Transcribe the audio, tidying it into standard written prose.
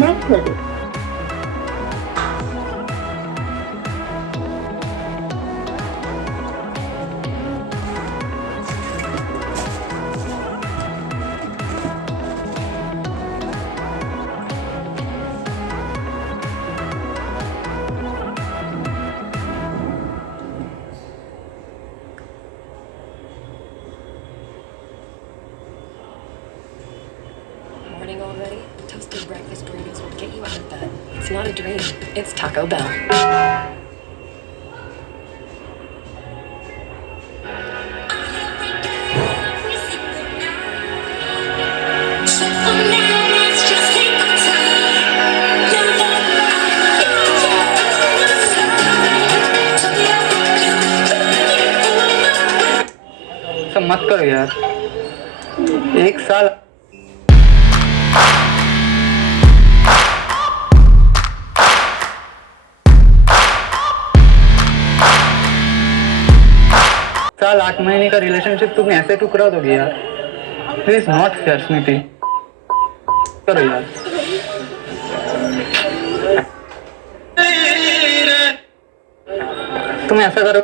disconnected. Morning already? Toasted breakfast burritos will get you out of bed. It's not a dream. It's Taco Bell. सब मत करो यार। एक साल साल 8 महीने का रिलेशनशिप तुम ऐसे टुकरा दोगे यार। प्लीज नॉट फेयर स्मिति, करो यार। तुम ऐसा करो।